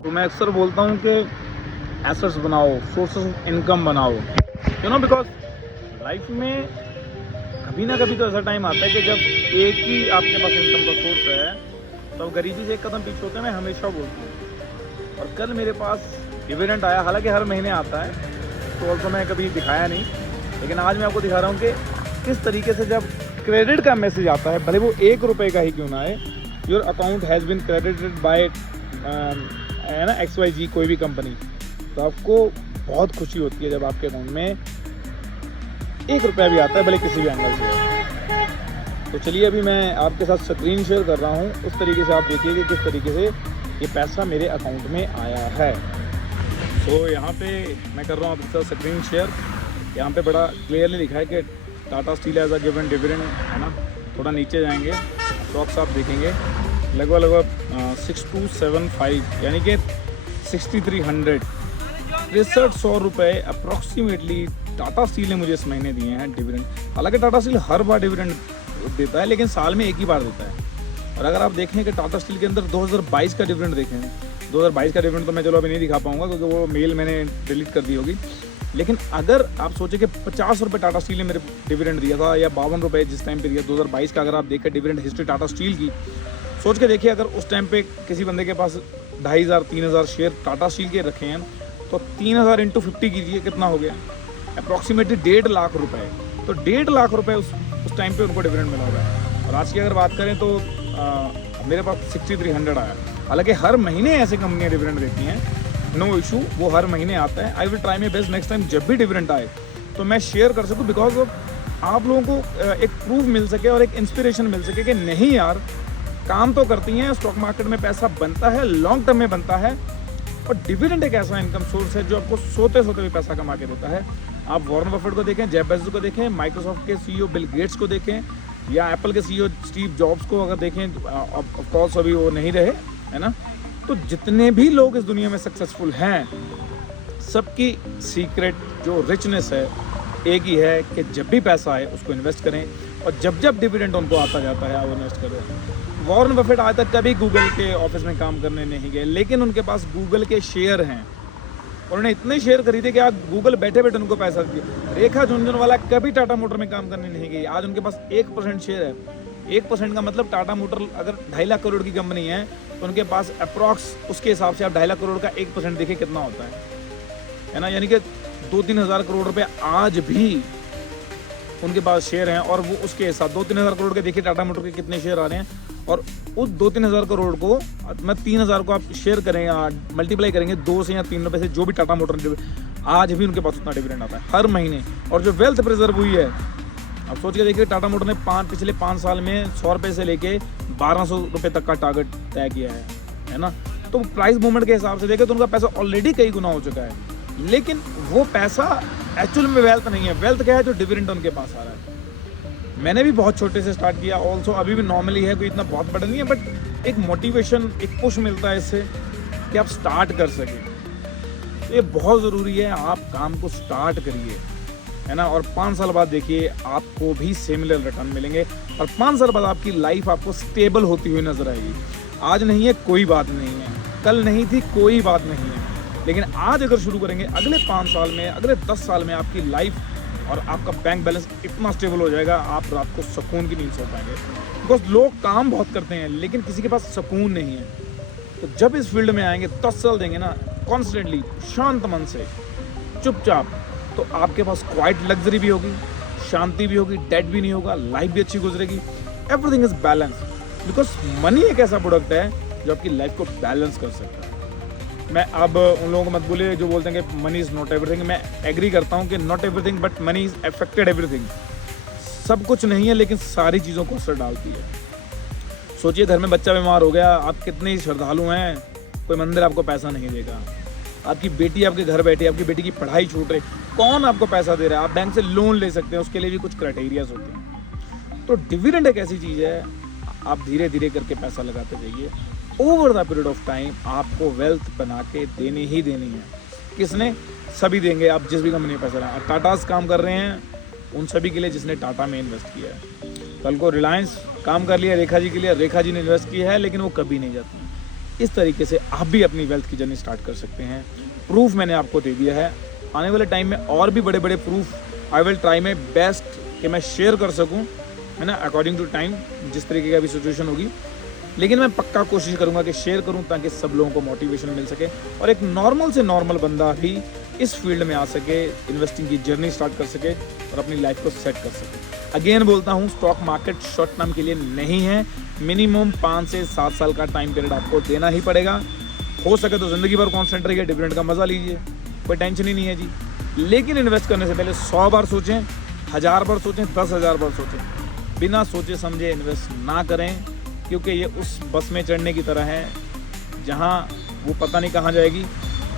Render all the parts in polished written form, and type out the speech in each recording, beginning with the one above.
तो मैं अक्सर बोलता हूँ कि एसेट्स बनाओ, सोर्सेस ऑफ इनकम बनाओ, बिकॉज लाइफ में कभी ना कभी तो ऐसा टाइम आता है कि जब एक ही आपके पास इनकम का सोर्स है तो गरीबी से एक कदम पीछे होते हैं। मैं हमेशा बोलता हूँ। और कल मेरे पास डिविडेंड आया, हालांकि हर महीने आता है, तो ऑल्सो मैं कभी दिखाया नहीं, लेकिन आज मैं आपको दिखा रहा हूँ कि किस तरीके से जब क्रेडिट का मैसेज आता है, भले वो 1 रुपये का ही क्यों ना है, your account has been credited bye है ना XYZ कोई भी कंपनी, तो आपको बहुत खुशी होती है जब आपके अकाउंट में 1 रुपया भी आता है, भले किसी भी एंगल से। तो चलिए अभी मैं आपके साथ स्क्रीन शेयर कर रहा हूँ, उस तरीके से आप देखिए कि किस तरीके से ये पैसा मेरे अकाउंट में आया है। तो यहाँ पे मैं कर रहा हूँ आपके साथ स्क्रीन शेयर। यहाँ पे बड़ा क्लियरली लिखा है कि Tata Steel as a given dividend, है ना। थोड़ा नीचे जाएंगे, स्टॉक्स आप देखेंगे लगभग 6275 यानी कि 6300 6300 रुपये अप्रॉक्सीमेटली टाटा स्टील ने मुझे इस महीने दिए हैं डिविडेंड। हालांकि टाटा स्टील हर बार डिविडेंड देता है, लेकिन साल में एक ही बार देता है। और अगर आप देखें कि टाटा स्टील के अंदर 2022 का डिविडेंड देखें, 2022 का डिविडेंड तो मैं चलो अभी नहीं दिखा पाऊंगा क्योंकि वो मेल मैंने डिलीट कर दी होगी। लेकिन अगर आप सोचें कि 50 रुपये टाटा स्टील ने मेरे डिविडेंड दिया था, या 52 रुपये जिस टाइम पे दिया 2022 का, अगर आप देखें डिविडेंड हिस्ट्री टाटा स्टील की, सोच के देखिए अगर उस टाइम पे किसी बंदे के पास 2500-3000 शेयर टाटा स्टील के रखे हैं, तो 3000 × 50 कीजिए, कितना हो गया, अप्रॉक्सीमेटली 1.5 लाख रुपए। तो 1.5 लाख रुपए उस टाइम पे उनको डिविडेंड मिला होगा। और आज की अगर बात करें तो मेरे पास 6300 आया। हालांकि हर महीने ऐसे कंपनियां डिविडेंड देती हैं, नो इशू, वो हर महीने आता है। I will try my best next time जब भी डिविडेंड आए तो मैं शेयर कर सकूँ, बिकॉज ऑफ आप लोगों को एक प्रूफ मिल सके और एक इंस्पिरेशन मिल सके कि नहीं यार, काम तो करती हैं, स्टॉक मार्केट में पैसा बनता है, लॉन्ग टर्म में बनता है। और डिविडेंड एक ऐसा इनकम सोर्स है जो आपको सोते सोते भी पैसा कमा के देता है। आप वॉरेन बफेट को देखें, जेफ बेजोस को देखें, माइक्रोसॉफ्ट के CEO बिल गेट्स को देखें, या एप्पल के CEO स्टीव जॉब्स को अगर देखें, ऑफ कोर्स अभी वो नहीं रहे, है ना। तो जितने भी लोग इस दुनिया में सक्सेसफुल हैं, सबकी सीक्रेट जो रिचनेस है एक ही है कि जब भी पैसा आए उसको इन्वेस्ट करें, और जब जब डिविडेंड उनको आता जाता है वो इन्वेस्ट करें। वॉरेन बफेट आज तक कभी गूगल के ऑफिस में काम करने नहीं गए, लेकिन उनके पास गूगल के शेयर हैं। उन्होंने इतने शेयर खरीदे कि आज गूगल बैठे बैठे उनको पैसा दिया। रेखा झुनझुनवाला कभी टाटा मोटर में काम करने नहीं गई, आज उनके पास 1% शेयर है। 1% का मतलब टाटा मोटर अगर 2.5 लाख करोड़ की कंपनी है तो उनके पास अप्रॉक्स उसके हिसाब से आप 2.5 लाख करोड़ का 1% देखिए कितना होता है ना। यानी कि 2-3 हज़ार करोड़ रुपये आज भी उनके पास शेयर हैं, और वो उसके हिसाब 2-3 हज़ार करोड़ के देखिए टाटा मोटर के कितने शेयर आ रहे हैं, और उस 2-3 हज़ार करोड़ को मैं 3000 को आप शेयर करें, मल्टीप्लाई करेंगे 2 से या 3 रुपये से, जो भी टाटा मोटर आज भी उनके पास उतना डिविडेंड आता है हर महीने। और जो वेल्थ प्रिजर्व हुई है, अब सोच के देखिए टाटा मोटर ने पिछले 5 साल में 100 रुपये से लेके 1200 रुपये तक का टारगेट तय किया है ना। तो प्राइस मूवमेंट के हिसाब से देखें तो उनका पैसा ऑलरेडी कई गुना हो चुका है, लेकिन वो पैसा एक्चुअल में वेल्थ नहीं है। वेल्थ क्या है, जो डिविडेंड उनके पास आ रहा है। मैंने भी बहुत छोटे से स्टार्ट किया, ऑल्सो अभी भी नॉर्मली है, कोई इतना बहुत बड़ा नहीं है, बट एक मोटिवेशन, एक पुश मिलता है इससे कि आप स्टार्ट कर सकें। तो ये बहुत ज़रूरी है, आप काम को स्टार्ट करिए, है ना। और 5 साल बाद देखिए आपको भी सिमिलर रिटर्न मिलेंगे, और 5 साल बाद आपकी लाइफ आपको स्टेबल होती हुई नजर आएगी। आज नहीं है कोई बात नहीं है, कल नहीं थी कोई बात नहीं है, लेकिन आज अगर शुरू करेंगे, अगले 5 साल में, अगले 10 साल में आपकी लाइफ और आपका बैंक बैलेंस इतना स्टेबल हो जाएगा, आप रात को सुकून की नींद सो पाएंगे। बिकॉज लोग काम बहुत करते हैं लेकिन किसी के पास सुकून नहीं है। तो जब इस फील्ड में आएंगे, 10 साल देंगे ना कॉन्स्टेंटली, शांत मन से, चुपचाप, तो आपके पास क्वाइट लग्जरी भी होगी, शांति भी होगी, डेट भी नहीं होगा, लाइफ भी अच्छी गुजरेगी। Everything is balance, because money एक ऐसा प्रोडक्ट है जो आपकी लाइफ को बैलेंस कर सकता है। मैं अब उन लोगों को मत बोलिए जो बोलते हैं कि मनी इज़ नॉट एवरीथिंग। मैं एग्री करता हूँ कि not everything but money is affected everything. सब कुछ नहीं है लेकिन सारी चीज़ों को असर डालती है। सोचिए घर में बच्चा बीमार हो गया, आप कितने ही श्रद्धालु हैं, कोई मंदिर आपको पैसा नहीं देगा। आपकी बेटी आपके घर बैठी, आपकी बेटी की पढ़ाई छूट रही, कौन आपको पैसा दे रहा है? आप बैंक से लोन ले सकते हैं, उसके लिए भी कुछ क्राइटेरियाज होते हैं। तो डिविडेंड एक ऐसी चीज़ है, आप धीरे धीरे करके पैसा लगाते जाइए, over the period of time आपको वेल्थ बना के देनी ही देनी है। किसने? सभी देंगे। आप जिस भी कंपनी में पैसा लगाएं, टाटास काम कर रहे हैं उन सभी के लिए जिसने टाटा में इन्वेस्ट किया है। कल को रिलायंस काम कर लिया रेखा जी के लिए, रेखा जी ने इन्वेस्ट किया है, लेकिन वो कभी नहीं जाती। इस तरीके से आप भी अपनी वेल्थ की जर्नी स्टार्ट कर सकते हैं। प्रूफ मैंने आपको दे दिया है, आने वाले टाइम में और भी बड़े बड़े proof I will try my best कि मैं शेयर कर सकूं, है ना, अकॉर्डिंग टू टाइम, जिस तरीके का भी सिचुएशन होगी। लेकिन मैं पक्का कोशिश करूंगा कि शेयर करूं ताकि सब लोगों को मोटिवेशन मिल सके और एक नॉर्मल से नॉर्मल बंदा भी इस फील्ड में आ सके, इन्वेस्टिंग की जर्नी स्टार्ट कर सके और अपनी लाइफ को सेट कर सके। अगेन बोलता हूं, स्टॉक मार्केट शॉर्ट टर्म के लिए नहीं है। मिनिमम 5 से 7 साल का टाइम पीरियड आपको देना ही पड़ेगा। हो सके तो ज़िंदगी भर कॉन्स्टेंट रहिए, डिविडेंड का मज़ा लीजिए, कोई टेंशन ही नहीं है जी। लेकिन इन्वेस्ट करने से पहले 100 बार सोचें, 1000 बार सोचें, 10,000 बार सोचें। बिना सोचे समझे इन्वेस्ट ना करें, क्योंकि ये उस बस में चढ़ने की तरह है जहाँ वो पता नहीं कहाँ जाएगी,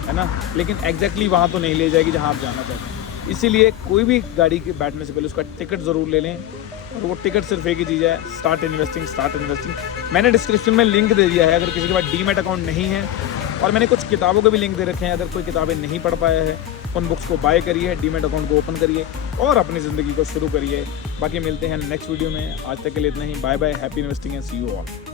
है ना, लेकिन एग्जैक्टली वहाँ तो नहीं ले जाएगी जहाँ आप जाना चाहते हैं। इसीलिए कोई भी गाड़ी के बैठने से पहले उसका टिकट ज़रूर ले लें, और वो टिकट सिर्फ एक ही चीज़ है, स्टार्ट इन्वेस्टिंग, स्टार्ट इन्वेस्टिंग। मैंने डिस्क्रिप्शन में लिंक दे दिया है, अगर किसी के पास डीमैट अकाउंट नहीं है, और मैंने कुछ किताबों के भी लिंक दे रखे हैं। अगर कोई किताबें नहीं पढ़ पाया है, उन बुक्स को बाय करिए, डीमैट अकाउंट को ओपन करिए और अपनी ज़िंदगी को शुरू करिए। बाकी मिलते हैं नेक्स्ट वीडियो में। आज तक के लिए इतना ही। Bye bye, happy investing and see you all.